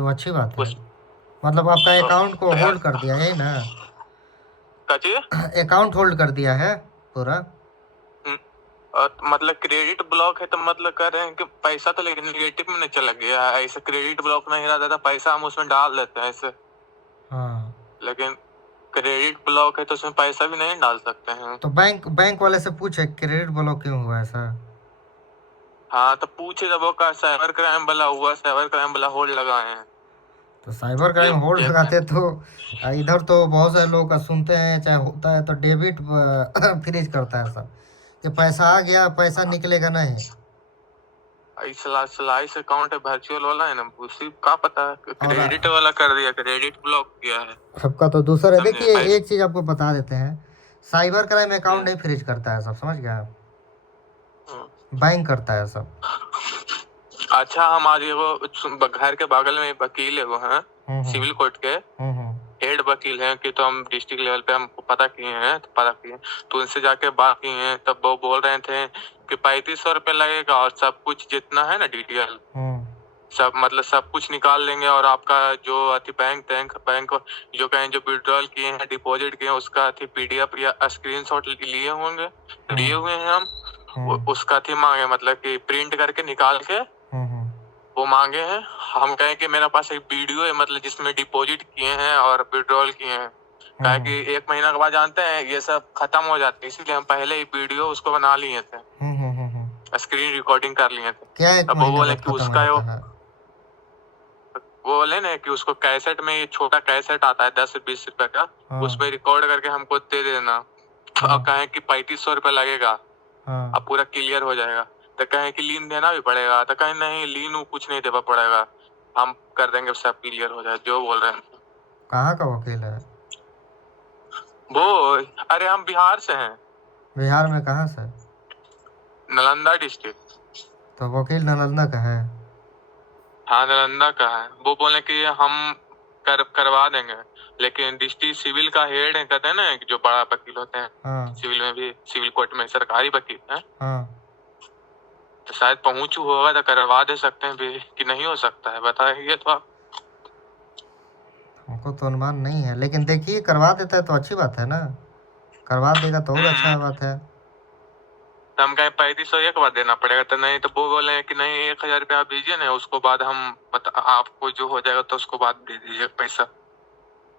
तो अच्छी बात है। उस मतलब आपका तो अकाउंट को क्या होल्ड कर दिया है ना? चाहिए। अकाउंट होल्ड कर दिया है पूरा। और मतलब क्रेडिट ब्लॉक है तो मतलब कह रहे हैं कि पैसा तो लेकिन निगेटिव में नहीं चला गया है। ऐसे क्रेडिट ब्लॉक नहीं रहता था, पैसा हम उसमें डाल देते हैं ऐसे। हाँ, लेकिन क्रेडिट ब्लॉक है तो उसमें पैसा भी नहीं डाल सकते हैं। तो बैंक बैंक वाले से पूछे क्रेडिट ब्लॉक क्यों हुआ ऐसा। हाँ तो पूछे जब वो का साइबर क्राइम वाला हुआ, साइबर क्राइम वाला होल्ड लगाए हैं। तो साइबर क्राइम एक होल्ड एक लगाते तो इधर तो बहुत सारे लोग का सुनते हैं, चाहे होता है तो डेबिट फ्रीज करता है सब, कि पैसा आ गया पैसा निकलेगा नहीं। स्लाइस अकाउंट है वर्चुअल वाला है ना, उसी का पता है और क्रेडिट वाला कर दिया, क्रेडिट ब्लॉक किया है। सबका तो दूसरा है। समझे देखिए ऐस एक चीज आपको बता देते हैं, साइबर क्राइम अकाउंट हम्म, नहीं फ्रीज करता है सब, समझ गया? हम्म। बैंक करता है सब। अच्छा हम आज वो घर के बगल में वकील है वो है, हम्म। सिविल कोर्ट के हम्म। हेड वकील हैं कि तो हम डिस्ट्रिक्ट लेवल पे हमको पता किए हैं, तो पता किए तो उनसे जाके बात किए हैं, तब वो बोल रहे थे कि 3500 रुपये लगेगा और सब कुछ जितना है ना डिटेल हम्म। सब मतलब सब कुछ निकाल लेंगे, और आपका जो अति बैंक बैंक बैंक जो कहें जो विड्रॉल किए हैं डिपॉजिट किए हैं उसका अति पीडीएफ या स्क्रीनशॉट लिए होंगे, लिए हम्म। हुए हैं हम। हम्म। उसका अति मांगे मतलब कि प्रिंट करके निकाल के हम्म। वो मांगे हैं। हम कहें कि मेरे पास एक वीडियो है मतलब जिसमें डिपॉजिट किए हैं और विड्रॉल किए हैं। कहे हम्म। कि 1 महीना के बाद जानते हैं ये सब खत्म हो जाते हैं, इसीलिए हम पहले ही वीडियो उसको बना लिए थे, स्क्रीन रिकॉर्डिंग कर लिए थे। क्या एक अब वो महीने बोले बाद कि खत्म हो उसका जाता है? वो बोले ना कि उसको कैसेट में, ये छोटा कैसेट आता है 10 से 20 रुपए का, हाँ। उसमें रिकॉर्ड करके हमको दे देना। अब हाँ। कहें कि 3500 रुपये लगेगा, हाँ। अब पूरा क्लियर हो जाएगा। तो कहें कि लीन देना भी पड़ेगा, तो कहें नहीं लीन कुछ नहीं देना पड़ेगा, हम कर देंगे सब क्लियर हो जाए जो बोल रहे हैं। कहाँ का वकील है? वो अरे हम बिहार से हैं, बिहार में कहाँ से? नालंदा डिस्ट्रिक्ट। तो वकील नालंदा का है? हाँ नालंदा का है। वो बोले कि हम करवा देंगे, लेकिन डिस्ट्रिक्ट सिविल का हेड है कहते हैं ना कि जो बड़ा वकील होते हैं हाँ। सिविल में भी, सिविल कोर्ट में सरकारी वकील है, हाँ। तो शायद पहुंचू होगा तो करवा दे सकते हैं भी कि नहीं हो सकता है, बताइए तो आप। हमको तो अनुमान नहीं है, लेकिन देखिए करवा देता है तो अच्छी बात है ना। करवा देगा तो और हम्म। अच्छा बात है। तो हम कहें 3500 एक बार देना पड़ेगा, तो नहीं तो वो बोले कि नहीं 1000 रुपया आप दीजिए ना, उसको बाद हम आपको जो हो जाएगा तो उसको बाद दे दीजिए पैसा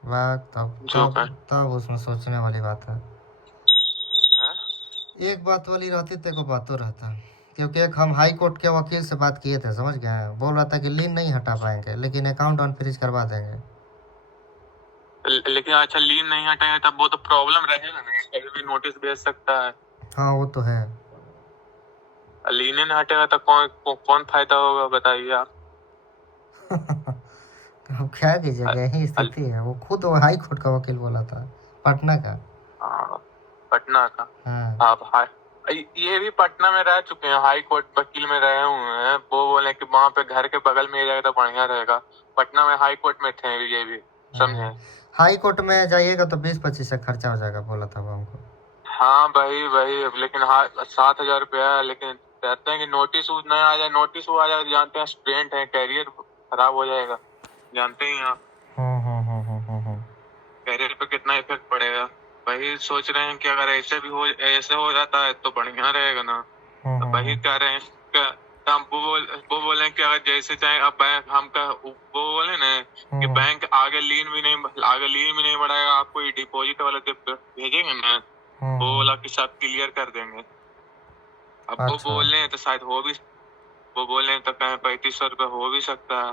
वाह, तब जो तब है। तब उसमें सोचने वाली बात है। हाँ? एक बात वाली रहती तो को बातों रहता। क्योंकि एक हम हाई कोर्ट के वकील से बात किए थे, समझ गए? बोल रहा था कि लीन नहीं हटा पाएंगे लेकिन अकाउंट ऑन फ्रीज करवा देंगे। लेकिन अच्छा लीन नहीं हटाएगा तब वो तो प्रॉब्लम रहेगा ना, कभी भी नोटिस भेज सकता है। हाँ वो तो है। लीन नहीं हटेगा तो कौन फायदा होगा बताइए आप। अब क्या कीजिएगा, यही अल- स्थिति है। वो खुद वो हाई कोर्ट का वकील बोला था, पटना का। हाँ, पटना का। हाँ। आप ये भी पटना में रह चुके हैं, हाई कोर्ट वकील में रहे हुए हैं। वो बोले कि वहां पे घर के बगल में ही रहेगा तो बढ़िया रहेगा। पटना में हाई कोर्ट में थे ये भी, हाँ, समझे। हाई कोर्ट में जाइएगा तो 20-25 का खर्चा हो जाएगा, बोला था वो हमको। हाँ वही वही, लेकिन हाँ 7000 रुपया है, लेकिन कहते हैं कि नोटिस नहीं आ जाए, नोटिस आ जाए तो जानते हैं स्टूडेंट है, कैरियर खराब हो जाएगा, जानते ही हैं आप। कैरियर पे कितना इफेक्ट पड़ेगा। वही सोच रहे हैं कि अगर ऐसे हो जाता है तो बढ़िया रहेगा ना। तो वही कह रहे हैं तो हम वो बोले कि अगर जैसे चाहे अब बैंक वो बोले ना कि बैंक आगे लीन भी नहीं बढ़ाएगा, आपको ये डिपॉजिट वाला जब भेजेंगे ना वो बोला कि सब क्लियर कर देंगे। अब वो अच्छा। बोल रहे हैं तो शायद हो भी, वो बोल रहे हैं तो कहें 3500 रुपये हो भी सकता है।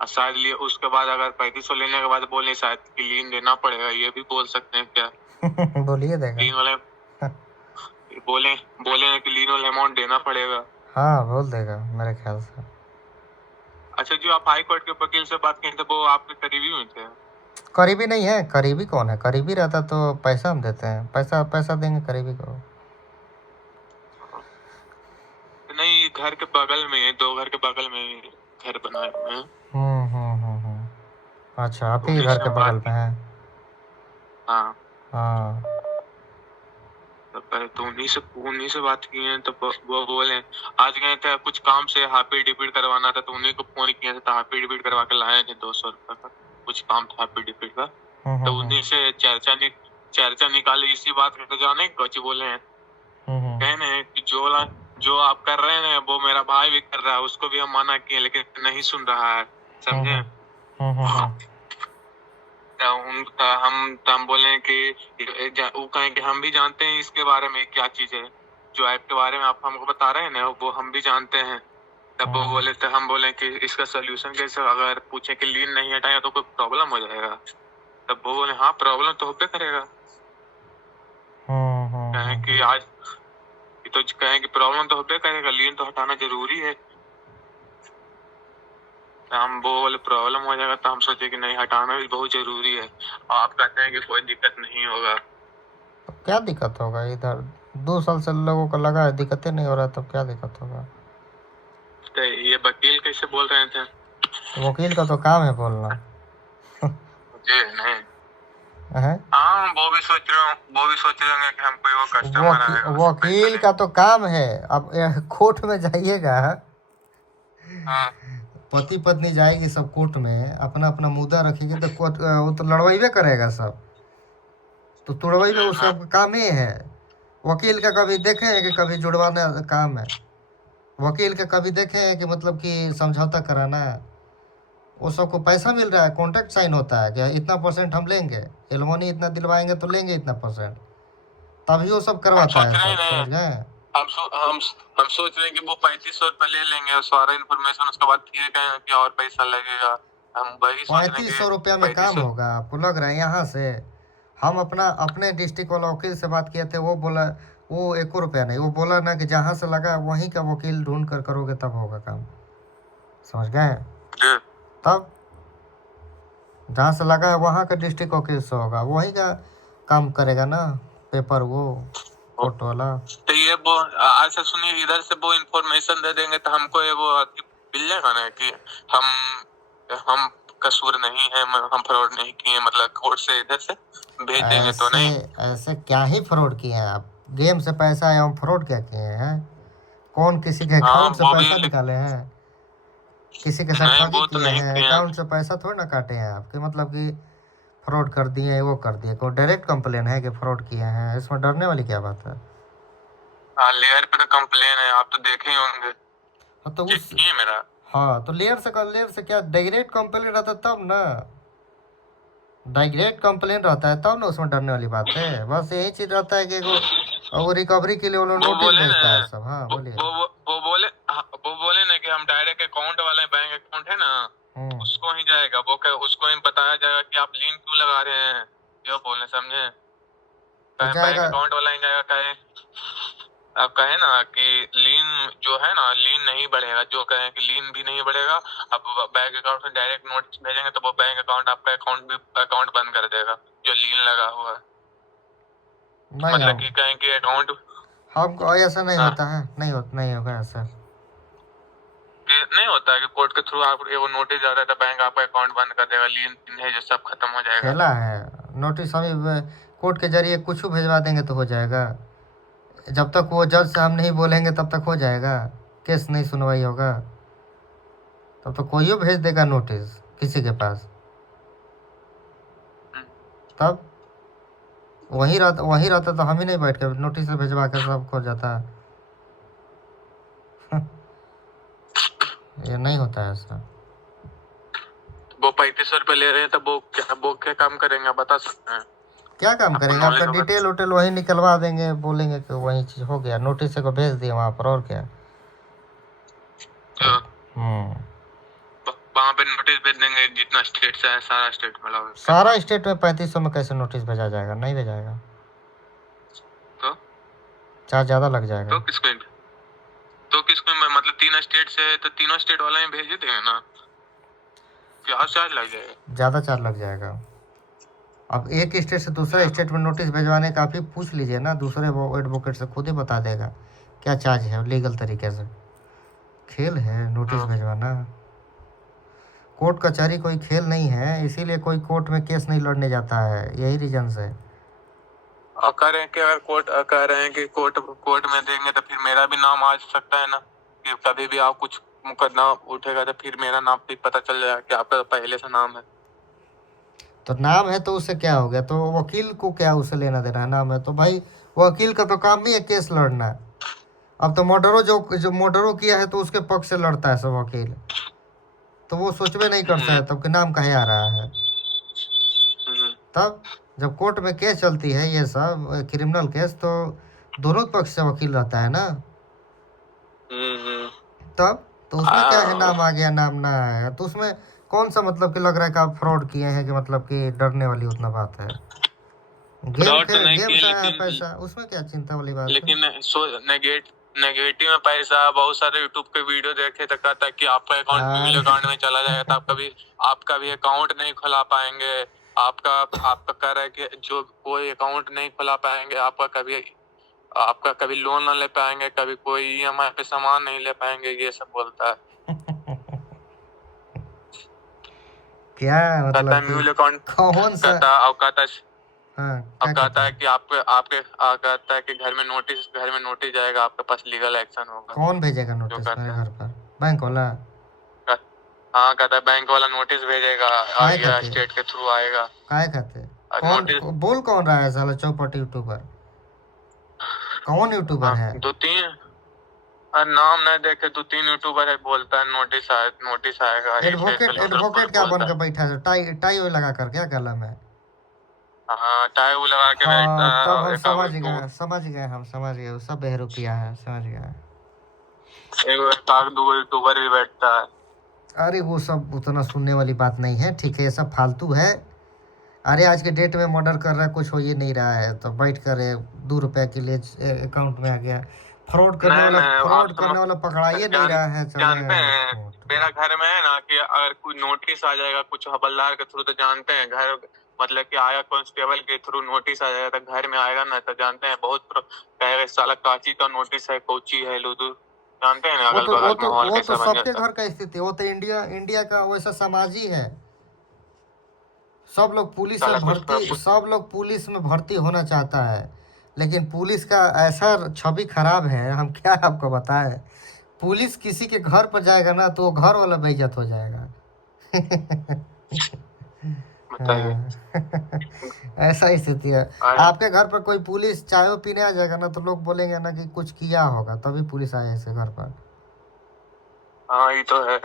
और शायद लिए उसके बाद अगर 3500 लेने के बाद बोले शायद कि लीन देना पड़ेगा, ये भी बोल सकते हैं क्या। बोलिए देगा। लीन वाले बोले बोले हैं कि लीन वाला अमाउंट देना पड़ेगा। हाँ बोल देगा मेरे ख्याल से। अच्छा जो आप हाई कोर्ट के वकील से बात किए थे वो आपके करीबी में थे। करीबी नहीं है, करीबी कौन है? करीबी रहता तो पैसा हम देते हैं, पैसा पैसा देंगे करीबी को। नहीं घर के बगल में है, 2 घर के बगल में ही घर बनाए हुए हैं, अच्छा, आप तो ही के उन्हीं घर से के हम बगल बात में की। है? हाँ हाँ। तो अरे तो उन्हीं से बात की है। तो वो बोले आज गए थे कुछ काम से, हाफी डिपीट करवाना था, तो उन्हीं को फोन किया था, तो हाफी डिपीट करवा के लाए थे 200 रुपए का, कुछ काम था हाफी डिपीट का। तो उन्हीं से चर्चा निकाली इसी बात का। तो जाने कुछ बोले हैं, कहने कि जो आप कर रहे हैं वो मेरा भाई भी कर रहा है, उसको भी हम मना किए लेकिन नहीं सुन रहा है, समझे। हम बोले कि वो कहें कि हम भी जानते हैं इसके बारे में क्या चीज है, जो ऐप के बारे में आप हमको बता रहे हैं ना वो हम भी जानते हैं। तब वो बोले, तो हम बोले कि इसका सोल्यूशन कैसे, अगर पूछे कि लीन नहीं हटाएगा तो कोई प्रॉब्लम हो जाएगा। तब वो बोले हाँ प्रॉब्लम तो होते करेगा। कहें कि आज तो कहें कि प्रॉब्लम तो होते करेगा, लीन तो हटाना जरूरी है। हम वो बोले प्रॉब्लम हो जाएगा, तो हम सोचे कि नहीं हटाना भी बहुत जरूरी है। आप कहते हैं कि कोई दिक्कत नहीं होगा। तो क्या दिक्कत होगा, इधर 2 साल से लोगों को लगा है, दिक्कतें नहीं हो रहा, तब क्या दिक्कत होगा। तो ये वकील कैसे बोल रहे थे। तो वकील का तो काम है बोलना। मुझे नहीं है हाँ, वो भी सोच रहे होंगे कि हमको वो कस्टमर आएगा, वकील का तो काम है। अब कोर्ट में जाइएगा, हाँ पति पत्नी जाएगी सब कोर्ट में, अपना अपना मुद्दा रखेगी, तो वो तो लड़वाइबे करेगा सब, तो तुड़वाइबे, वो सब काम ही है। वकील का कभी देखे हैं कि कभी जुड़वाना काम है। वकील का कभी देखे हैं कि मतलब कि समझौता कराना है। वो सबको पैसा मिल रहा है, कॉन्ट्रैक्ट साइन होता है कि इतना परसेंट हम लेंगे, एलमोनी इतना दिलवाएंगे तो लेंगे इतना परसेंट, तभी वो सब करवाता है सब, समझ गए। हम सोच रहे हैं कि वो 3500 रुपये ले लेंगे और सारा इन्फॉर्मेशन, उसके बाद फिर कहेंगे कि और पैसा लगेगा। हम वही सोच रहे हैं 3500 रुपया में काम होगा, आपको लग रहा है। यहाँ से हम अपने डिस्ट्रिक्ट वाला वकील से बात किए थे, वो बोला वो 1 रुपया नहीं, वो बोला ना कि जहाँ से लगा वहीं का वकील ढूंढ कर करोगे तब होगा काम, समझ गए। तब जहाँ से लगा है वहाँ का डिस्ट्रिक्ट वकील से होगा, वहीं का काम करेगा ना, पेपर वो कोर्ट वाला। तो ये वो अच्छा सुनिए, इधर से वो इन्फॉर्मेशन दे देंगे तो हमको ये वो मिल जाएगा ना कि हम कसूर नहीं है, हम फ्रॉड नहीं किए, मतलब कोर्ट से इधर से भेज देंगे तो नहीं। ऐसे क्या ही फ्रॉड किए हैं आप, गेम से पैसा आया, हम फ्रॉड क्या किए हैं। कौन किसी के अकाउंट से पैसा निकाले हैं, किसी के साथ ठगी किए हैं, अकाउंट से पैसा थोड़ा ना काटे हैं आपके, मतलब कि फ्रॉड कर दिए वो कर दिए। कोई डायरेक्ट कंप्लेन है कि फ्रॉड किए हैं, इसमें डरने वाली क्या बात है। लेयर पे तो कंप्लेन है, आप तो देखे ही होंगे। हाँ तो मेरा हाँ तो लेयर से क्या डायरेक्ट कंप्लेन रहता है तब ना, डायरेक्ट कंप्लेन रहता है तब ना, उसमें डरने वाली बात है। बस यही चीज रहता है कि वो रिकवरी के लिए वो लोग नोटिस भेजता है सब। हाँ बोलिए। वो बोले ना कि हम डायरेक्ट अकाउंट वाले बैंक अकाउंट है ना, उसको ही जाएगा, वो उसको ही बताया जाएगा कि आप लीन क्यों लगा रहे हैं, जो बोलने समझे। बैंक अकाउंट वाला ही जाएगा, कहे आप कहे ना कि लीन जो है ना, लीन नहीं बढ़ेगा, जो कहे कि लीन भी नहीं बढ़ेगा। अब बैंक अकाउंट में डायरेक्ट नोटिस भेजेंगे तो वो बैंक अकाउंट आपका अकाउंट बंद कर देगा जो लीन लगा हुआ है। मतलब कि कहें कि अकाउंट हमको ऐसा नहीं होता है, नहीं होगा ऐसा, नहीं होता है कि कोर्ट के थ्रू आप वो नोटिस आता है तो बैंक आपका अकाउंट बंद कर देगा, लीन है जो सब खत्म हो जाएगा। खेला है नोटिस, हम कोर्ट के जरिए कुछ भेजवा देंगे तो हो जाएगा। जब तक वो जज साहब नहीं बोलेंगे तब तक हो जाएगा, केस नहीं सुनवाई होगा, तब तो कोई भेज देगा नोटिस किसी के पास। तब वही रहता तो हम ही नहीं बैठ के नोटिस भेजवा के सब खो जाता। ये नहीं होता है ऐसा। वो 3500 रुपये ले रहे हैं, तो वो क्या काम करेंगे बता सकते हैं। क्या काम करेंगे, आपका डिटेल उटेल वही निकलवा देंगे, बोलेंगे कि वही चीज हो गया, नोटिस को भेज दिए वहाँ पर, और क्या। वहाँ पे नोटिस भेज देंगे, जितना स्टेट से है सारा स्टेट में लगाओ। सारा स्टेट में 3500 में कैसे नोटिस भेजा जाएगा, नहीं भेजाएगा तो चार्ज ज्यादा लग जाएगा। तो किसको मतलब 3 स्टेट से है तो तीनों स्टेट वाले में भेज देंगे ना, क्या चार्ज लग जाएगा, ज्यादा चार्ज लग जाएगा। अब एक स्टेट से दूसरा स्टेट में नोटिस भेजवाने का आप ही पूछ लीजिए ना, दूसरे एडवोकेट से, खुद ही बता देगा क्या चार्ज है लीगल तरीके से। खेल है नोटिस भेजवाना, कोर्ट कचहरी कोई खेल नहीं है, इसीलिए कोई कोर्ट में केस नहीं लड़ने जाता है, यही रीजन से। और कह रहे हैं कि अगर कह रहे हैं कि कोर्ट में देंगे तो फिर मेरा भी नाम आ सकता है ना, कि कभी भी आप कुछ मुकदमा उठेगा तो फिर मेरा नाम भी पता चल जाएगा कि आपका पहले से नाम है। तो नाम है तो उससे क्या हो गया? तो वकील को क्या उससे लेना देना है? नाम है तो भाई वकील का तो काम ही है केस लड़ना। अब तो मर्डरों जो मर्डरों किया है तो उसके पक्ष से लड़ता है सब वकील, तो वो सोचबे नहीं करता है तब कि नाम कहे आ रहा है। तब जब कोर्ट में केस चलती है ये सब क्रिमिनल केस, तो दोनों पक्ष से वकील रहता है ना। तब तो उसमें क्या है, नाम आ गया नाम ना आया तो उसमें कौन सा मतलब कि लग रहा है कि आप फ्रॉड किए हैं, कि मतलब कि डरने वाली उतना बात है। फ्रॉड तो नहीं गेम किए, से आया लेकिन पैसा, उसमें क्या चिंता वाली बात है। नेगेटिव में पैसा, बहुत सारे यूट्यूब के वीडियो देखे तो कहता है कि आपका अकाउंट म्यूल अरे अकाउंट में चला जाएगा तो आपका भी अकाउंट नहीं खुला पाएंगे। आपका कह रहा है कि जो कोई अकाउंट नहीं खुला पाएंगे, आपका कभी लोन ना ले पाएंगे, कभी कोई ईएमआई पे सामान नहीं ले पाएंगे, ये सब बोलता है। क्या कहता मतलब है कि म्यूल अकाउंट, कौन सा? कहता है, और कहता है हाँ अब क्या कहता कहता है है? कि कहता है कि घर में नोटिस जाएगा, आपके पास लीगल एक्शन होगा। कौन भेजेगा जो नोटिस मेरे कहता है, घर पर? बैंक वाला? हाँ कहता है बैंक वाला नोटिस भेजेगा काय या खाते? स्टेट के थ्रू आएगा। काय खाते? और कौन नोटिस, बोल कौन रहा है साला चौपट यूट्यूबर? कौन यूट्यूबर है? दो तीन, नाम नहीं देखे, 2-3 यूट्यूबर है, बोलता है नोटिस आएगा स्टेट के लोडर पर, एडवोकेट क्या बन बोलता के है। बैठा है? टाई टाई वो लगा कर क्या गला में? हाँ टाई वो लगा के बैठता हाँ है, तब और हम एक समझ गए हम समझ गए, वो सब बहरूपिया है, समझ गए। दो यूट्यूबर भी बैठता है। अरे वो सब उतना सुनने वाली बात नहीं है, ठीक है, ये सब फालतू है। अरे आज के डेट में मर्डर कर रहा है, कुछ हो ये नहीं रहा है तो बैठ कर 2 रुपए के लिए अकाउंट में आ गया। नहीं नहीं, फ्रॉड करने वाला पकड़ाइए नहीं जान रहा है, चले जानते हैं, कोर्ट में। मेरा घर में है ना कि अगर कोई नोटिस आ जाएगा कुछ हवलदार के थ्रू, तो जानते हैं घर, मतलब कि आया कांस्टेबल के थ्रू नोटिस आ जाएगा तो घर में आएगा ना, तो जानते हैं कहेगा साला काची का नोटिस है, कोची है लुदू, जानते हैं ना अगल बगल माहौल वो तो कैसा बन सबके जाता घर का स्थिति है, वो तो इंडिया का वैसा समाज ही है। साला कुछ सब लोग पुलिस में भर्ती होना चाहता है, लेकिन पुलिस का ऐसा छवि खराब है, हम क्या आपको बताएं। पुलिस किसी के घर पर जाएगा ना तो वो घर वाला बेइज्जत हो जाएगा। बताइए। हाँ। ऐसा स्थिति है। आपके घर पर कोई पुलिस चाय पीने आ जाएगा ना तो लोग बोलेंगे ना कि कुछ किया होगा तभी पुलिस आया ऐसे घर पर। हाँ ये तो है,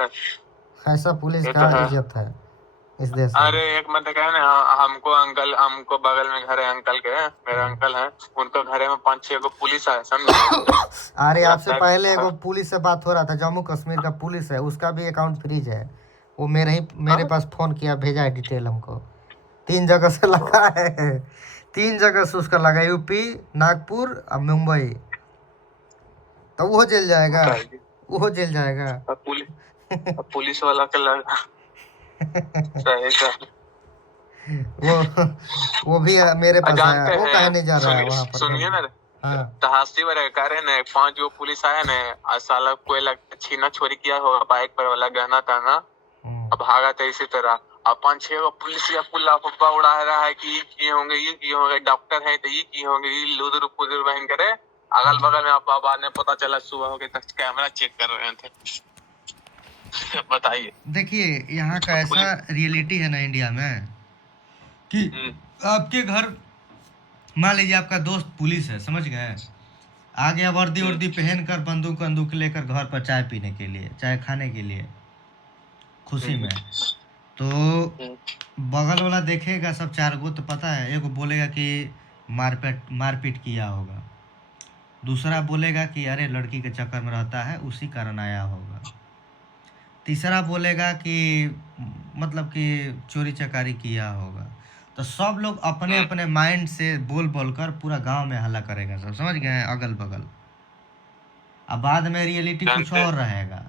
ऐसा पुलिस ये का तो है। इज्जत है इस देश में। अरे एक मत कहे ना, हमको बगल में घर है, अंकल के, मेरे अंकल हैं, उनका घर में 5-6 गो पुलिस है, समझे। अरे आपसे लगता पहले है एगो पुलिस से बात हो रहा था, जम्मू कश्मीर का पुलिस है, उसका भी अकाउंट फ्रीज है। वो मेरे हाँ? पास फोन किया, भेजा है डिटेल हमको। 3 जगह से लगा है, 3 जगह से उसका लगा, यूपी, नागपुर और मुंबई। तो वो जेल जाएगा, बताइए। वो जेल जाएगा। अब पुलिस वाला का लगा सही का। वो वो भी मेरे पास आया, जानते वो हैं, कहे नहीं जा रहा है वहां पर सुनिए बोलने। ना, हाँ। तहासी बार कह रहे ना, 5 जो पुलिस आया ना, आज साला कोई छीना छोरी किया होगा, बाइक पर वाला गहना था ना, हम्म। अब भागा था इसी तरह। अब 5-6 गो पुलिस या पुल्ला फुप्पा उड़ा रहा है कि ये किए होंगे, डॉक्टर है तो ये किए होंगे, ये लुदुर पुदुर बहन करे। अगल बगल में आप बाद में पता चला सुबह हो गई तक कैमरा चेक कर रहे थे। बताइए। देखिए यहाँ का ऐसा रियलिटी है ना इंडिया में कि आपके घर, मान लीजिए आपका दोस्त पुलिस है, समझ गए, आ गया वर्दी वर्दी पहन कर, बंदूक बंदूक लेकर घर पर चाय पीने के लिए, चाय खाने के लिए, खुशी में। तो बगल वाला देखेगा सब 4 गो, तो पता है, एगो बोलेगा कि मारपीट किया होगा, दूसरा बोलेगा कि अरे लड़की के चक्कर में रहता है उसी कारण आया होगा, तीसरा बोलेगा कि मतलब कि चोरी चकारी किया होगा। तो सब लोग अपने अपने माइंड से बोल बोल कर पूरा गांव में हल्ला करेगा सब, समझ गए, अगल बगल। अब बाद में रियलिटी कुछ और रहेगा।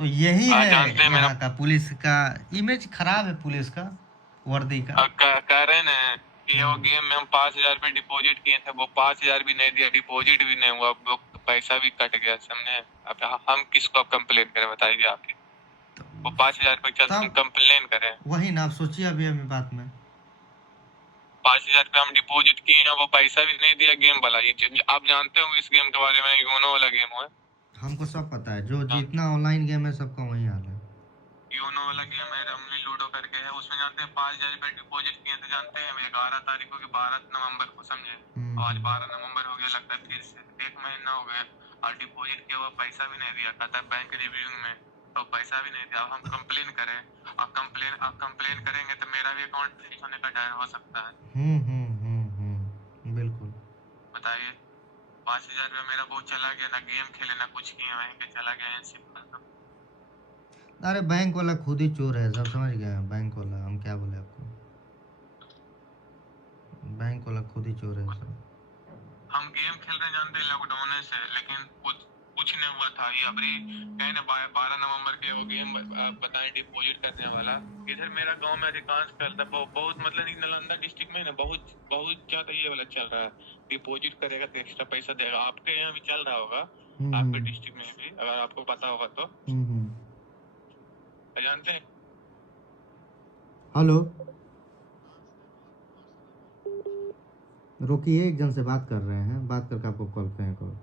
तो यही है यहाँ का पुलिस का इमेज खराब है, पुलिस का वर्दी का। कह रहे ना कि वो गेम में हम 5,000 रुपए डिपॉजिट किए थे, वो 5,000 भी नहीं दिया, डिपॉजिट भी नहीं हुआ, वो पैसा भी कट गया, समझे। अब हम किसको कंप्लेन करें, बताइए आप ही। वो 5,000 रुपए चलते हम कंप्लेन करें? वही ना, आप सोचिए अभी बात में। 5,000 रुपये हम डिपॉजिट किए हैं, वो पैसा भी नहीं दिया गेम वाला। ये आप जानते हो इस गेम के बारे में, योनो वाला गेम है। हमको सब पता है, जो जितना ऑनलाइन गेम है सबका वही हाल है। योनो वाला गेम है, रमनी लूडो करके है, उसमें जानते हैं 5,000 रुपये डिपॉजिट किए थे, जानते हैं 11 तारीख को, 12 नवंबर को, समझे। आज 12 नवंबर हो गया, लगता है फिर से 1 महीना हो गया और डिपॉजिट किया हुआ पैसा भी नहीं दिया। कहता है बैंक रिव्यू में तो पैसा भी नहीं दिया। अब हम कंप्लेन करें, अब कंप्लेन करेंगे तो मेरा भी अकाउंट फ्रीज होने का डर हो सकता है। बिल्कुल। बताइए, 5,000 रुपया मेरा बहुत चला गया, ना गेम खेले ना कुछ किए, वहीं पे चला गया एनसी पर। अरे बैंक वाला खुद ही चोर है, सब समझ गए। बैंक वाला, हम क्या बोले आपको, बैंक वाला खुद ही चोर है सब। हम गेम खेल रहे जानते हैं लॉकडाउन से, लेकिन कुछ नहीं हुआ था। ये अभी कहे ना 12 नवंबर के वो गेम बताएं डिपॉजिट करने वाला। इधर मेरा गांव में अधिकांश करता बहुत, मतलब नालंदा डिस्ट्रिक्ट में ना बहुत बहुत ज्यादा ये वाला चल रहा है। डिपॉजिट करेगा तो एक्स्ट्रा पैसा देगा। आपके यहाँ भी चल रहा होगा, आपके डिस्ट्रिक्ट में भी, अगर आपको पता होगा तो। जानते हैं। हेलो, रुकिए, एक जन से बात कर रहे हैं, बात करके आपको कॉल करें कॉल।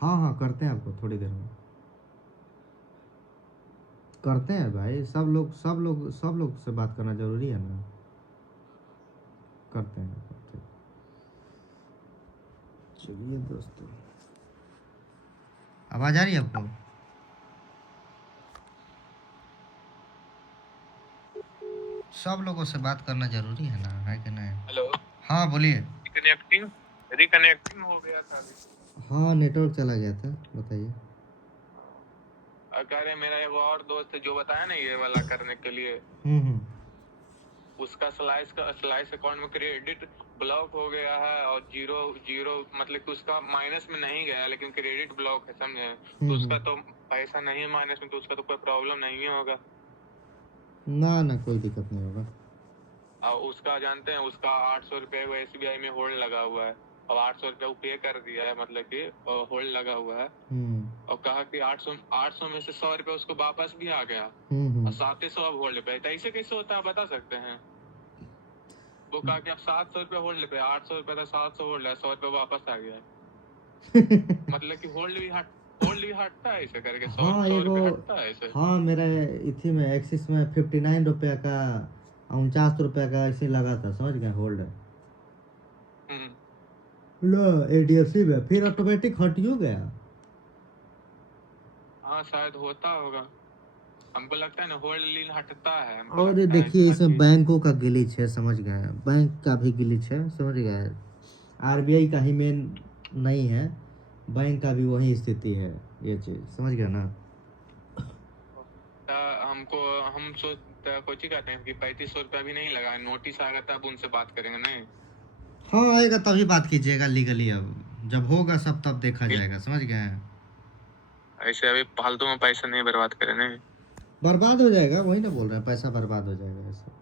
हाँ हाँ, करते हैं आपको थोड़ी देर में, करते हैं भाई। सब लोग से बात करना जरूरी है ना, करते हैं। चलिए दोस्तों, आवाज आ रही है आपको? सब लोगों से बात करना जरूरी है ना, है कि नहीं? हेलो, हाँ बोलिए। रिकनेक्टिंग हो गया था अभी। हाँ, नेटवर्क चला गया था, बताइए। कह रहे मेरा एक और दोस्त है जो बताया ना ये वाला करने के लिए, उसका स्लाइस अकाउंट में क्रेडिट ब्लॉक हो गया है और जीरो जीरो, मतलब कि उसका माइनस में नहीं गया लेकिन क्रेडिट ब्लॉक है, समझे। तो उसका तो पैसा नहीं है माइनस में, तो उसका तो कोई प्रॉब्लम नहीं होगा ना ना, कोई दिक्कत नहीं होगा। और उसका जानते हैं, उसका 800 रुपये SBI में होल्ड लगा हुआ है। अब 800 रुपये वो पे कर दिया है, मतलब कि होल्ड लगा हुआ है। और कहा कि 800 में से 100 रुपये उसको वापस भी आ गया और 700 अब होल्ड पे। ऐसे कैसे होता है, बता सकते हैं? वो कहा कि अब 700 रुपये होल्ड पे, 800 रुपये था, 700 होल्ड है, 100 रुपये वापस आ गया। मतलब कि होल्ड भी हटता है ऐसे करके, 100 रुपये हटता है ऐसे। हाँ, मेरा इथी में एक्सिस में 59 रुपया का 49 रुपया का ऐसे लगा था, समझ गए, होल्ड है। लो ADFC में फिर ऑटोमेटिक हट क्यों गया? हाँ शायद होता होगा, हमको लगता है ना होल्ड लीन हटता है। और देखिए, इसमें बैंकों का गिलिच है, समझ गए, बैंक का भी गिलिच है, समझ गए। RBI का ही मेन नहीं है, बैंक का भी वही स्थिति है, ये चीज समझ गया ना। हम कोची कहते हैं कि 3500 रुपया भी नहीं लगा, नोटिस आएगा तब उनसे बात करेंगे। नहीं, हाँ आएगा तभी बात कीजिएगा लीगली, अब जब होगा सब तब देखा जाएगा, समझ गए। ऐसे अभी फालतू में पैसा नहीं बर्बाद करें। नहीं, बर्बाद हो जाएगा, वही ना बोल रहे हैं, पैसा बर्बाद हो जाएगा ऐसे।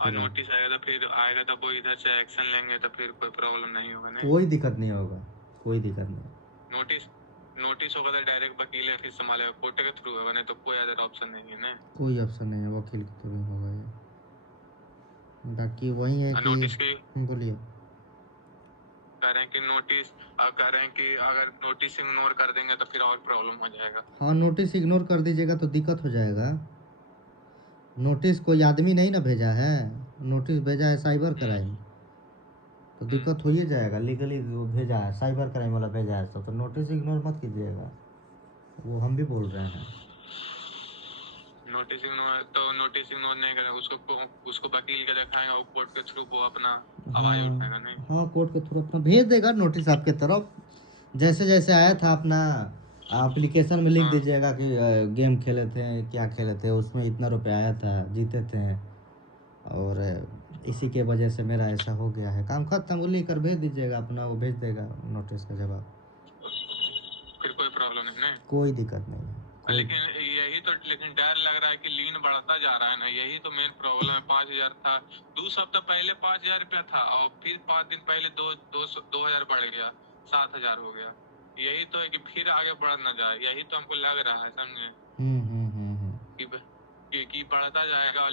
और नोटिस आएगा तो वो इधर से एक्शन लेंगे तो फिर कोई प्रॉब्लम नहीं होगा। नहीं, कोई दिक्कत नहीं होगा, कोई दिक्कत नहीं। नोटिस होगा तो डायरेक्ट वकील या फिर संभालेगा, कोर्ट के थ्रू होगा, नहीं तो कोई अदर ऑप्शन नहीं है। नहीं, कोई ऑप्शन नहीं है, वकील के थ्रू होगा ये। बाकी वही है कि नोटिस की बोलिए। कह रहे हैं कि कह रहे हैं कि अगर नोटिस इग्नोर कर देंगे तो फिर और प्रॉब्लम हो जाएगा। हाँ, नोटिस इग्नोर कर दीजिएगा तो दिक्कत हो जाएगा। नोटिस कोई आदमी नहीं ना भेजा है, नोटिस भेजा है साइबर क्राइम, तो दिक्कत हो ही जाएगा। लीगली वो भेजा है, साइबर क्राइम वाला भेजा है सब, तो नोटिस इग्नोर मत कीजिएगा, वो हम भी बोल रहे हैं। नोटिस इग्नोर नहीं करें, उसको वकील के दिखाएंगे और कोर्ट के थ्रू वो अपना आवाज उठाएगा। नहीं, हाँ, कोर्ट के थ्रू अपना भेज देगा नोटिस आपके तरफ, जैसे जैसे आया था अपना एप्लीकेशन में लिख दीजिएगा कि गेम खेले थे, क्या खेले थे, उसमें इतना रुपया आया था, जीते थे, और इसी के वजह से मेरा ऐसा हो गया है, काम खत्म। वो लिख कर भेज दीजिएगा अपना, वो भेज देगा नोटिस का जवाब, फिर कोई प्रॉब्लम नहीं। कोई दिक्कत नहीं है। लेकिन डर लग रहा है कि लीन बढ़ता जा रहा है ना, यही तो मेन प्रॉब्लम है। 5,000 था 2 सप्ताह पहले, 5,000 रुपया था और फिर 5 दिन पहले 2,000 बढ़ गया, 7,000 हो गया। यही तो है कि फिर आगे बढ़ ना जाए, यही तो हमको लग रहा है, समझे। कि बढ़ता जाएगा और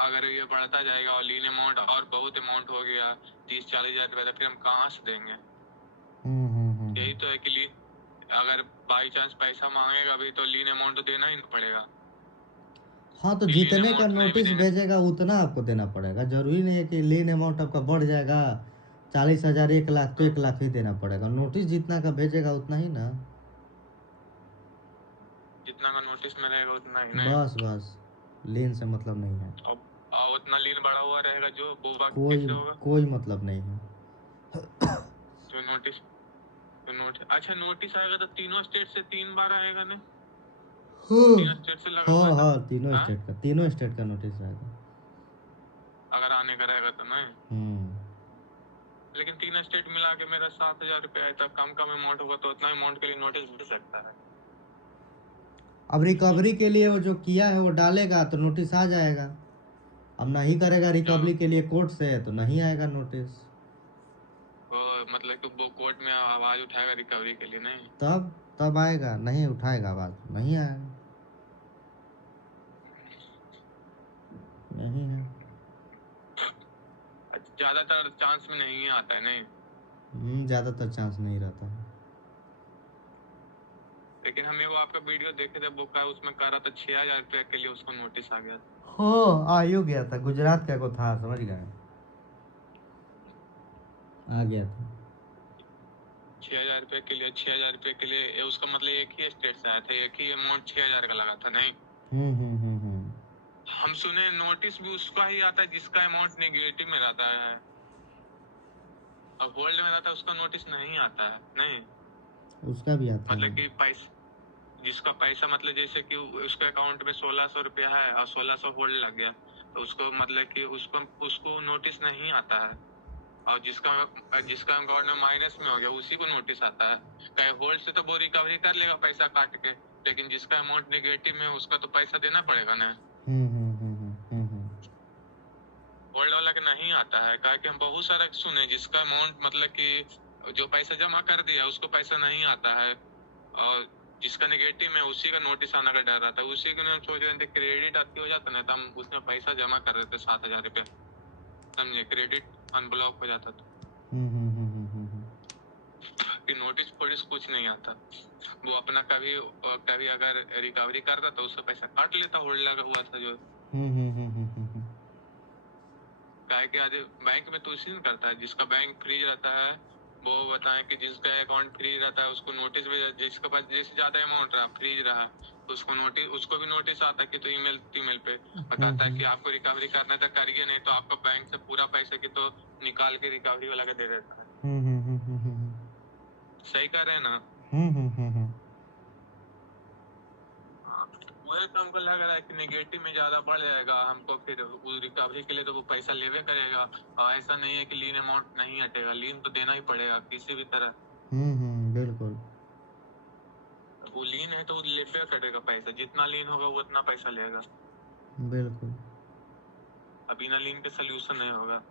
अगर ये बढ़ता जाएगा और लीन अमाउंट और बहुत अमाउंट हो गया 30-40 हजार रुपये, तो फिर हम कहाँ से देंगे? यही तो है कि अगर बाई चांस पैसा मांगेगा भी तो लीन अमाउंट तो देना ही पड़ेगा। हाँ, तो लीन जितने का अमाउंट नहीं भी नोटिस देंगे भेजेगा उतना आपको देना पड़ेगा। जरूरी नहीं है कि लीन अमाउंट आपका बढ़ जाएगा 40,000 1 लाख तो 1 लाख ही देना पड़ेगा। नोटिस जितना का भेजेगा उतना ही ना। जितना का नोटिस में रहेगा उतना ही नहीं। बस बस, लीन से मतलब नहीं है। और उतना लीन बढ़ा हुआ रहेगा जो वो बाकी कोई कैसे होगा? कोई मतलब नहीं है। जो नोटिस अच्छा नोटिस आएगा तो तीनों स्टेट से 3 बार आएगा ना? तीनों स्टेट से लगा हुआ हाँ है तो हाँ, हाँ? तीनों स्टेट का नोटिस आएगा। अगर आने का रहेगा तो नहीं। लेकिन 3 स्टेट मिला के मेरा 7,000 रुपया है, तब कम कम अमाउंट होगा तो उतना अमाउंट के लिए नोटिस मिल सकता है। अब रिकवरी के लिए वो जो किया है वो डालेगा तो नोटिस आ जाएगा। अब नहीं करेगा जो रिकवरी के लिए कोर्ट से तो नहीं आएगा नोटिस। वो मतलब कि वो कोर्ट में आवाज उठाएगा रिकवरी के लिए नहीं? तब आएगा, नहीं उठाएगा आवाज नहीं आएगा। नहीं है। ज्यादातर चांस में नहीं आता है नहीं। ज्यादातर चांस नहीं रहता है। लेकिन हमें वो आपका वीडियो देखे थे, वो का उसमें कह रहा था 6,000 रुपया के लिए उसको नोटिस आ गया। हो आयु गया था, गुजरात का को था, समझ गए, आ गया था। 6,000 रुपये के लिए 6,000 रुपये के लिए उसका मतलब एक ही स्टेट से आया था, एक ही अमाउंट 6,000 का लगा था नहीं? हम सुने नोटिस भी उसका ही आता है जिसका अमाउंट नेगेटिव में रहता है और होल्ड में रहता है उसका नोटिस नहीं आता है नहीं? उसका भी आता मतलब है। कि पैसा जिसका पैसा मतलब जैसे कि उसके अकाउंट में 1,600 रुपया है और 1,600 होल्ड लग गया तो उसको मतलब कि उसको नोटिस नहीं आता है। और जिसका अकाउंट में माइनस में हो गया उसी को नोटिस आता है। कहीं होल्ड से तो वो रिकवरी कर लेगा पैसा काट के, लेकिन जिसका अमाउंट नेगेटिव में उसका तो पैसा देना पड़ेगा ना। होल्ड वाला के नहीं आता है, कहा कि हम बहुत सारा सुने जिसका अमाउंट मतलब कि जो पैसा जमा कर दिया उसको पैसा नहीं आता है और जिसका नेगेटिव में उसी का नोटिस आने का डर रहता है। उसी को हम सोच रहे थे क्रेडिट आती हो जाता ना तो हम उसमें पैसा जमा कर देते 7,000 रुपया, समझे? क्रेडिट अनब्लॉक हो जाता था कि नोटिस फोटिस कुछ नहीं आता। वो अपना कभी कभी अगर रिकवरी करता तो उसका पैसा काट लेता, होल्ड लगा हुआ था जो। क्या है कि आज बैंक में तो उसी ने करता है जिसका बैंक फ्रीज रहता है। वो बताएं कि जिसका अकाउंट फ्री रहता है उसको नोटिस भेजा, जिसके पास जैसे ज्यादा अमाउंट रहा फ्रीज रहा तो उसको भी नोटिस आता है कि तो ईमेल पे बताता है कि आपको रिकवरी करना था करिए, नहीं तो आपका बैंक से पूरा पैसा की तो निकाल के रिकवरी वाला का दे देता है। सही कह रहे हैं ना? वही तो हमको लग रहा है कि नेगेटिव में ज्यादा बढ़ जाएगा, हमको फिर उस रिकवरी के लिए तो वो पैसा लेवे करेगा। और ऐसा नहीं है कि लीन अमाउंट नहीं हटेगा, लीन तो देना ही पड़ेगा किसी भी तरह। बिल्कुल वो लीन है तो वो लेवे करेगा पैसा, जितना लीन होगा वो उतना पैसा लेगा। बिल्कुल। अब बिना लीन के सोल्यूशन नहीं होगा।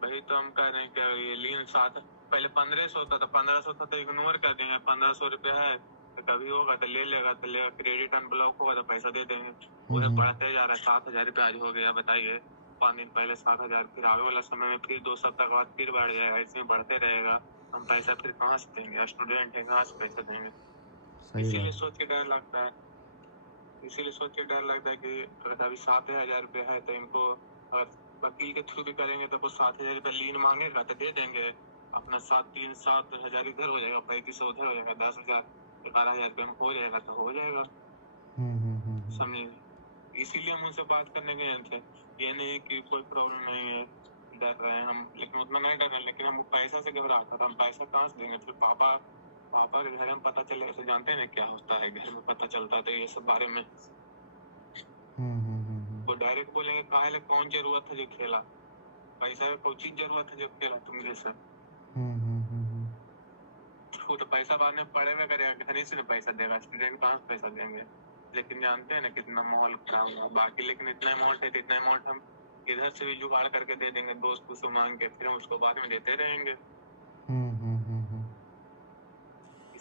वही तो हम कह रहे हैं कि ये लीन साथ पहले 1,500 था तो 1,500 था तो इग्नोर कर देंगे, 1,500 रुपया है तो कभी होगा तो ले लेगा क्रेडिट अनब्लॉक होगा तो पैसा दे देंगे। उधर बढ़ते जा रहा है 7,000 रुपया आज हो गया, बताइए 5 दिन पहले 7,000, फिर आगे वाला समय में फिर 2 सप्ताह के बाद फिर बढ़ जाएगा, ऐसे में बढ़ते रहेगा। हम पैसा फिर कहाँ से देंगे? स्टूडेंट है कहाँ से पैसा देंगे? इसीलिए सोच के डर लगता है कि अगर अभी 7,000 रुपया है तो इनको अगर वकील के थ्रू भी करेंगे तो कुछ 7,000 रुपया लीन मांगेगा तो दे देंगे, अपना 7,000 इधर हो जाएगा, 3,500 उधर हो जाएगा, 10,000 11,000 रुपये में हो जाएगा तो हो जाएगा, समझे? इसीलिए हम उनसे बात करने गए थे। ये नहीं कि कोई प्रॉब्लम नहीं है, डर रहे हैं हम, लेकिन उतना नहीं डर रहे, लेकिन हम पैसा से घबराता था। हम पैसा कहाँ से देंगे? फिर पापा के घर में पता चले तो जानते हैं ना क्या होता है, घर में पता चलता है ये सब बारे में। वो डायरेक्ट बोलेंगे काहे ले, कौन जरूरत है जो खेला, पैसा का कोई चीज जरूरत है जो खेला तुम जैसा। वो तो पैसा बाद में पड़ेगा करेगा, घर ही से पैसा देगा, स्टूडेंट कहाँ से पैसा देंगे? लेकिन जानते हैं ना कितना माहौल खराब हुआ बाकी, लेकिन इतना अमाउंट है तो इतना अमाउंट हम इधर से भी जुगाड़ करके दे देंगे, दोस्त से मांग के, फिर हम उसको बाद में देते रहेंगे।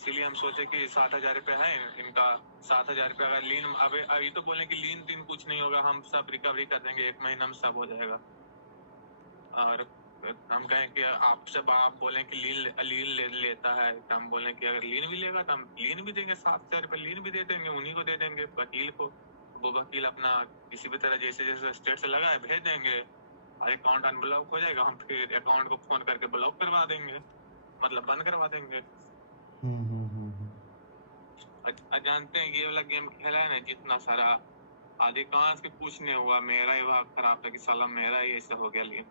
इसीलिए हम सोचे कि 7,000 रुपये है इनका, 7,000 रुपये अगर लीन, अभी तो बोले कि लीन तीन कुछ नहीं होगा, हम सब रिकवरी कर देंगे, 1 महीना में सब हो जाएगा। और हम कहें कि आप बोले कि लीन लेता है, तो हम बोले कि अगर लीन भी लेगा तो हम लीन भी देंगे, 7,000 रुपये लीन भी दे देंगे, उन्हीं को दे देंगे वकील को। वो वकील अपना किसी भी तरह जैसे जैसे स्टेट से लगा है भेज देंगे, और अकाउंट अनब्लॉक हो जाएगा, हम फिर अकाउंट को फोन करके ब्लॉक करवा देंगे, मतलब बंद करवा देंगे। जानते हैं कि ये वाला गेम खेला है ना जितना सारा, अधिकांश के कुछ नहीं हुआ, मेरा ही भाग खराब था कि साला मेरा ही ऐसा हो गया, लेकिन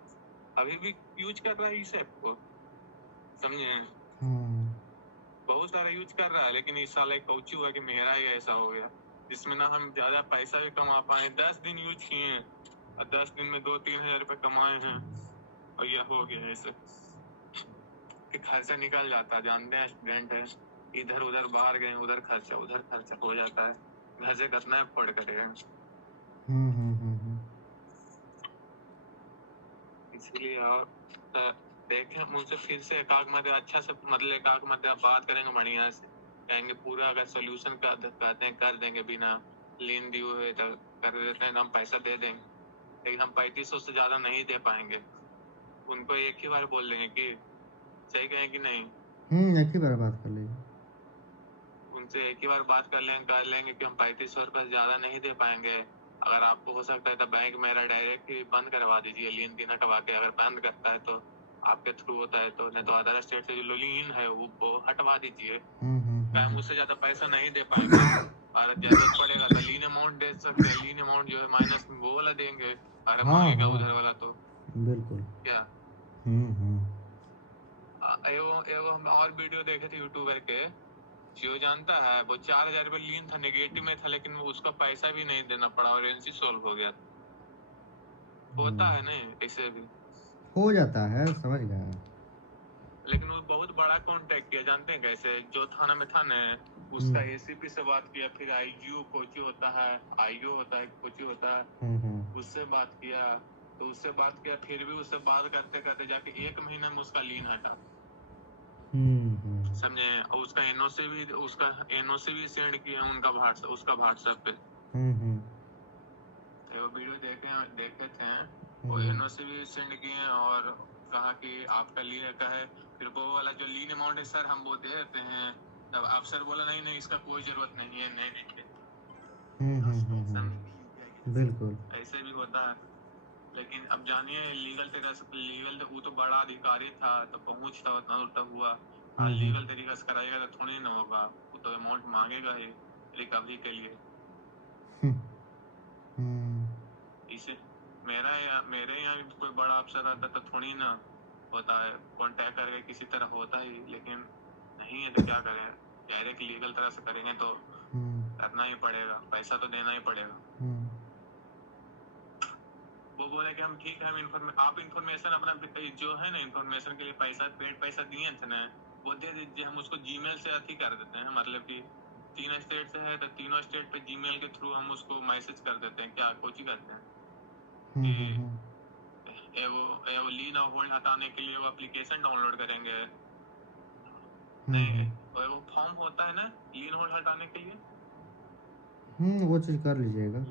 अभी भी यूज कर रहा है इस ऐप को, समझे। बहुत सारा यूज कर रहा है, लेकिन इस साल एक कौची हुआ कि मेरा ही ऐसा हो गया, जिसमें ना हम ज्यादा पैसा भी कमा पाए। 10 दिन यूज किए हैं और 10 दिन में 2-3 हजार रुपये कमाए हैं, और यह हो गया ऐसे कि खर्चा निकल जाता है। जानते हैं स्टूडेंट है, इधर उधर बाहर गए, उधर खर्चा हो जाता है, घर से कितना अफोर्ड करेगा। इसलिए और देखें मुझसे फिर से एकाक मत अच्छा से, मतलब एकाक मत बात करेंगे बढ़िया से, कहेंगे पूरा अगर सोल्यूशन कहते हैं कर देंगे, बिना लीन दिए हुए तो कर देते हैं, हम पैसा दे देंगे, लेकिन हम 3500 से ज्यादा नहीं दे पाएंगे। उनको एक ही बार बोल देंगे कि सही कहें कि नहीं, एक ही बार बात कर लीजिए, उनसे एक ही बार बात कर लेंगे कि हम 3500 रुपये ज्यादा नहीं दे पाएंगे, अगर आपको हो सकता है तो बैंक मेरा डायरेक्ट ही बंद करवा दीजिए, लीन देना करवा के, अगर बंद करता है तो आपके थ्रू होता है तो, नहीं तो अदर स्टेट से जो लीन है वो हटवा दीजिए। हम उससे ज्यादा पैसा नहीं दे पाएंगे, और जरूरत पड़ेगा तो लीन अमाउंट दे सकते हैं, लीन अमाउंट जो है माइनस वो वाला देंगे, अरे मांगेगा उधर वाला तो बिल्कुल क्या। एगो हम और वीडियो देखे थे यूट्यूबर के, जियो जानता है, वो 4,000 रुपये लीन था, नेगेटिव में था, लेकिन उसका पैसा भी नहीं देना पड़ा और एनसी सोल्व हो गया। होता है नहीं, ऐसे भी हो जाता है, समझ गया। लेकिन वो बहुत बड़ा कांटेक्ट किया, जानते हैं कैसे, जो थाना में था ना उसका एसीपी से बात किया, फिर आईजीओ कोची होता है, आईओ होता है, कोची होता है, उससे बात किया, तो उससे बात किया, फिर भी उससे बात करते करते जाके 1 महीना में उसका लीन हटा, समझे। और उसका एनओसी भी सेंड किया उनका व्हाट्सएप पे। वो वीडियो देखे थे, वो एनओसी भी सेंड किए और कहा कि आपका लीन का है, फिर वो वाला जो लीन अमाउंट है सर हम वो दे देते हैं, तब अफसर बोला नहीं इसका कोई जरूरत नहीं है, नहीं बिल्कुल ऐसे भी होता है। लेकिन अब जानिए लीगल तो वो तो बड़ा अधिकारी था तो पहुंच था उतना उल्टा हुआ, और लीगल तरीका से कराएगा तो थोड़ी ना होगा, वो तो अमाउंट मांगेगा ही रिकवरी के लिए। इसे मेरे यहाँ भी कोई बड़ा अफसर आता तो थोड़ी ना होता है, कांटेक्ट करके किसी तरह होता ही, लेकिन नहीं है तो क्या करें, डायरेक्ट लीगल तरह से करेंगे तो करना ही पड़ेगा, पैसा तो देना ही पड़ेगा। वो बोले कि हम ठीक है, आप इंफॉर्मेशन अपना जो है ना, इंफॉर्मेशन के लिए पेड पैसा दिए थे ना, वो दे दीजिए, हम उसको जीमेल से अथी कर देते हैं, मतलब कि 3 स्टेट से है तो तीनों स्टेट पे जीमेल के थ्रू हम उसको मैसेज कर देते हैं, क्या कोची करते हैं कि एगो लीन और होल्ड हटाने के लिए वो एप्लीकेशन डाउनलोड करेंगे, नहीं वो फॉर्म होता है ना लीन होल्ड हटाने के लिए, वो चीज कर लीजिएगा।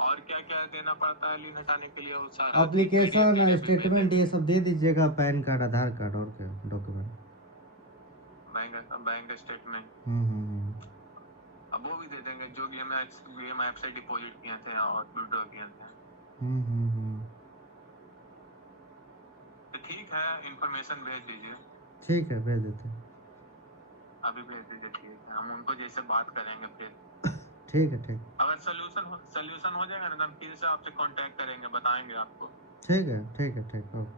और क्या क्या देना पड़ता है लीन हटाने के लिए, वो सारा एप्लीकेशन, स्टेटमेंट ये सब दे दीजिएगा, पैन कार्ड, आधार कार्ड और क्या डॉक्यूमेंट, बैंक स्टेटमेंट, अब वो भी दे देंगे जो गेम ऐप से डिपॉजिट किए थे और विड्रॉ किए थे। तो ठीक है, इंफॉर्मेशन भेज दीजिए। ठीक है, भेज देते हैं, अभी भेज दीजिए, ठीक है, हम उनको जैसे बात करेंगे फिर। ठीक है, ठीक, अगर सोल्यूशन हो जाएगा ना तो हम फिर से आपसे कांटेक्ट करेंगे, बताएंगे आपको, ठीक है, ठीक है, ठीक, ओके,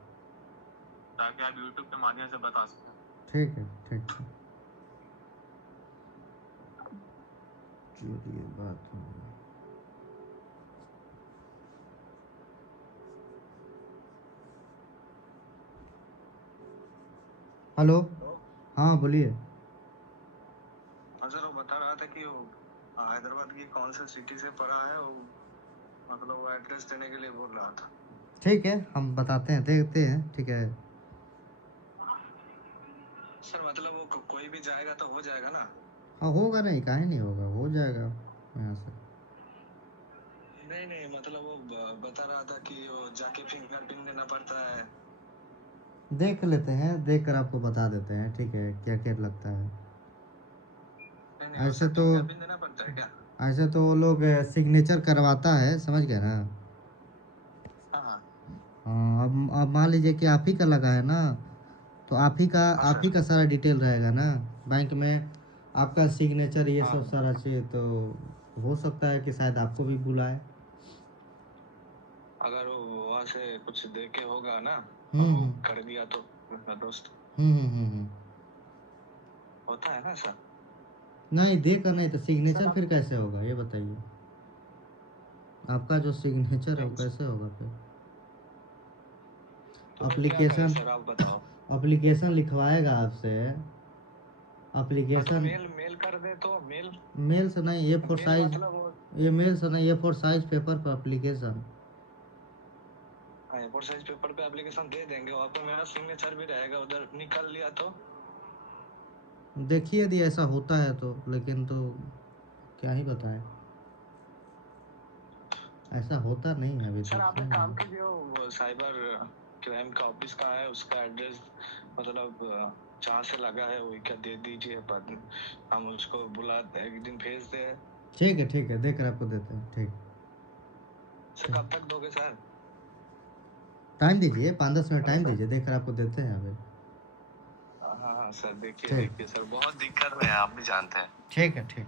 ताकि आप यूट्यूब के माध्यम से बता सकें। ठीक है, ठीक है, चलिए बात हो गई। हेलो, हाँ बोलिए। हाँ सर, वो बता रहा था कि वो हैदराबाद की कौन सी सिटी से पढ़ा है, वो मतलब वो एड्रेस देने के लिए बोल रहा था। ठीक है, हम बताते हैं, देखते हैं, ठीक है। सर मतलब वो कोई भी जाएगा तो हो जाएगा ना? हाँ होगा, नहीं काहे नहीं होगा, हो जाएगा यहाँ से। नहीं नहीं, मतलब वो बता रहा था कि वो जाके फिंगरप्रिंट देना पड़ता है। देख लेते हैं, देख कर आपको बता देते हैं, ठीक है, क्या क्या लगता है। नहीं नहीं, ऐसे उसका तो फिंगरप्रिंट देना पड़ता है क्या? ऐसे तो वो लोग सिग्नेचर करवाता है, समझ गए ना। हाँ हाँ। हाँ, अब मान लीजिए कि आप ही का लगा है ना, तो हाँ आप ही सर। का सारा डिटेल रहेगा ना बैंक में, आपका सिग्नेचर ये हाँ सब सारा चीज़, तो हो सकता है कि शायद आपको भी बुलाए। अगर वो वहाँ से कुछ दे के होगा ना, और वो हम्म कर दिया तो मेरा दोस्त, हम्म। होता है ना सर? नहीं देकर नहीं तो सर सिग्नेचर आप फिर कैसे होगा ये बताइए। आपका जो सिग्नेचर है वो नहीं, कैसे होगा फिर। तो क्या करें एप्लीकेशन सर, आप बताओ। एप्लीकेशन लिखवाएगा आपसे, हाँ तो एप्लीकेशन मेल मेल कर दे तो मेल। मेल से नहीं, ए फोर मेल साइज, मतलब वो, ये मेल से नहीं, ए फोर साइज पेपर पर एप्लीकेशन। हाँ A4 साइज पेपर पे एप्लीकेशन दे देंगे, वहाँ पे मेरा सिग्नेचर भी रहेगा, उधर निकाल लिया तो। देखिए यदि ऐसा होता है तो, लेकिन तो क्या ही बताएं, ऐसा होता नहीं है अभी सर तक, आप एक समझ काम गए। कीजिए, वो साइबर क्राइम का ऑफिस का है, उसका एड्रेस मतलब जहाँ से लगा है वही का दे दीजिए, बाद में हम उसको बुला एक दिन भेज दे। ठीक है, देख कर आपको देते हैं, ठीक। सर कब तक दोगे सर? टाइम दीजिए, 5-10 मिनट हेलो टाइम सर। दीजिए, देख कर आपको देते हैं अभी। हाँ हाँ सर, देखिए ठीक देखिए सर, बहुत दिक्कत में है, आप भी जानते हैं। ठीक है ठीक।